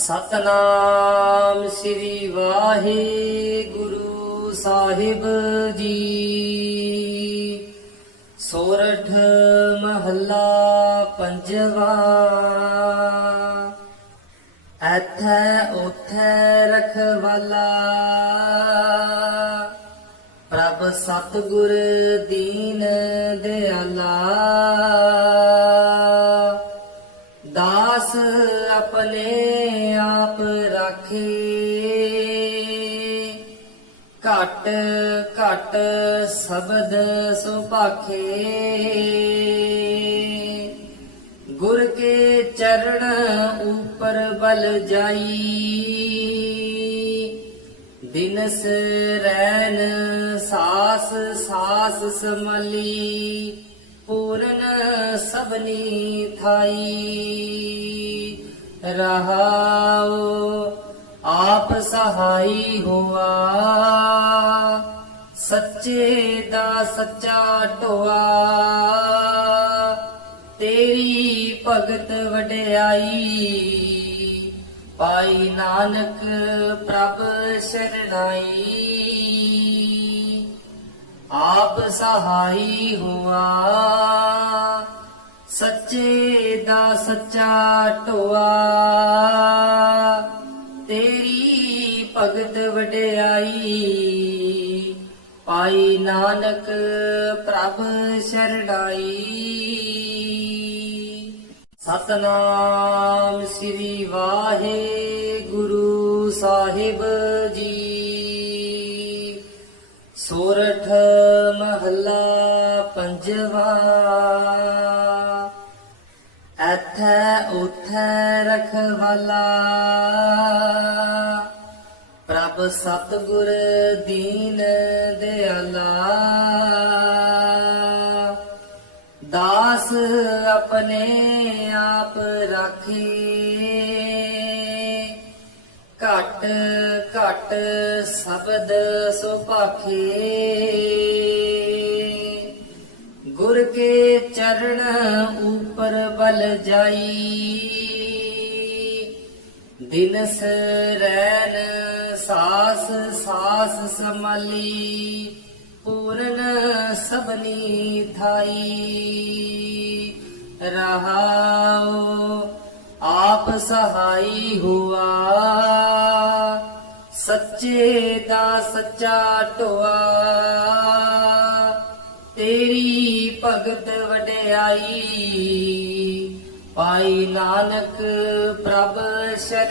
ਸਤਨਾਮ ਸ੍ਰੀ ਵਾਹਿਗੁਰੂ ਸਾਹਿਬ ਜੀ। ਸੋਰਠ ਮਹੱਲਾ ਪੰਜਵਾ। ਐਥੈ ਉਥੈ ਰਖਵਾਲਾ। ਪ੍ਰਭ ਸਤਿਗੁਰ ਦੀ ਦਾਸ ਆਪਣੇ ਆਪ ਰਾਖੇ। ਘਟ ਘਟ ਸ਼ਬਦ ਸੁਭਾਖੇ। ਗੁਰ ਕੇ ਚਰਨ ਉਪਰ ਬਲ ਜਾਈ। ਦਿਨਸ ਰੈਨ ਸਾਸ ਸਾਸ ਸਮਲੀ। ਪੂਰਨ ਸਭਨੀ ਥਾਈ। ਰਹਾਉ, ਆਪ ਸਹਾਈ ਹੋਆ। ਸੱਚੇ ਦਾ ਸੱਚਾ ਢੋਆ। ਤੇਰੀ ਭਗਤ ਵਡਿਆਈ, ਪਾਈ ਨਾਨਕ ਪ੍ਰਭ ਸ਼ਰਨਾਈ। ਆਪ ਸਹਾਈ ਹੁਆ। ਸੱਚੇ ਦਾ ਸੱਚਾ ਢੋਆ। ਤੇਰੀ ਭਗਤ ਵਡਿਆਈ, ਪਾਈ ਨਾਨਕ ਪ੍ਰਭ ਸ਼ਰਣਾਈ ਸਤਨਾਮ ਸ੍ਰੀ ਵਾਹਿਗੁਰੂ ਸਾਹਿਬ ਜੀ। ਸੋਰਠ ਮਹੱਲਾ ਪੰਜਵਾ। ਐਥੈ ਉਥੈ ਰਖਵਾਲਾ। ਪ੍ਰਭ ਸਤਿਗੁਰ ਦੀਨ ਦਿਆਲਾ। ਦਾਸ ਆਪਣੇ ਆਪ ਰਾਖੀ। ਘਟ ਘਟ ਸ਼ਬਦ ਸੁਭਾਖੇ। ਗੁਰ ਕੇ ਚਰਨ ਉਪਰ ਬਲ ਜਾਈ। ਦਿਨਸ ਰੈਨ ਸਾਸ ਸਾਸ ਸਮਲੀ। ਪੂਰਨ ਸਭਨੀ ਥਾਈ। ਰਹਾਉ ਆਪ ਸਹਾਈ ਹੁਆ। ਸੱਚੇ ਦਾ ਸੱਚਾ ਢੋਆ। ਤੇਰੀ ਭਗਤ ਵਡਿਆਈ ਪਾਈ ਨਾਨਕ ਪ੍ਰਭ ਸ਼ਰਨ